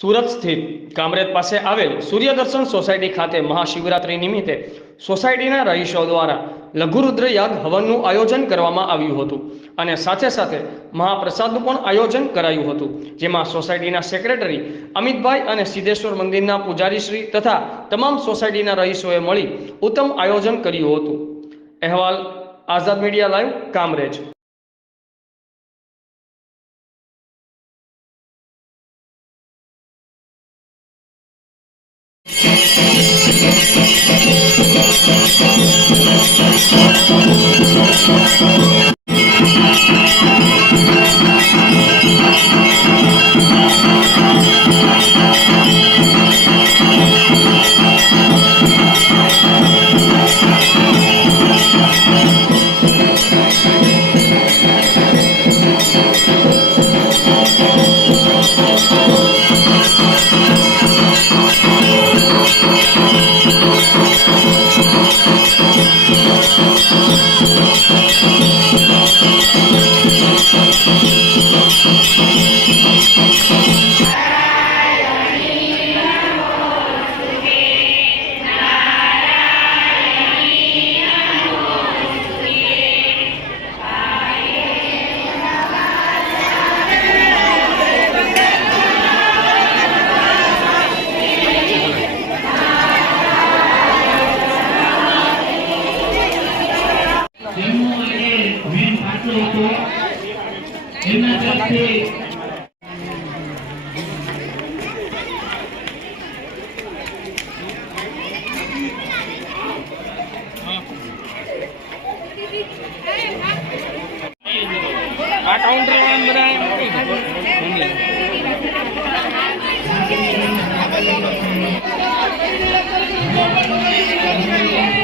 સુરત સ્થિત કામરેજ પાસે આવેલ સૂર્યદર્શન સોસાયટી ખાતે મહાશિવરાત્રી નિમિત્તે સોસાયટીના રહીશો દ્વારા લઘુરુદ્ર યાગ હવનનું આયોજન કરવામાં આવ્યું હતું અને સાથે સાથે મહાપ્રસાદનું પણ આયોજન કરાયું હતું, જેમાં સોસાયટીના સેક્રેટરી અમિતભાઈ અને સિદ્ધેશ્વર મંદિરના પૂજારીશ્રી તથા તમામ સોસાયટીના રહીશોએ મળી ઉત્તમ આયોજન કર્યું હતું. અહેવાલ Azad media live, Kamrej. રાખતો હતો એના તરફથી આ કાઉન્ટર બધા Thank.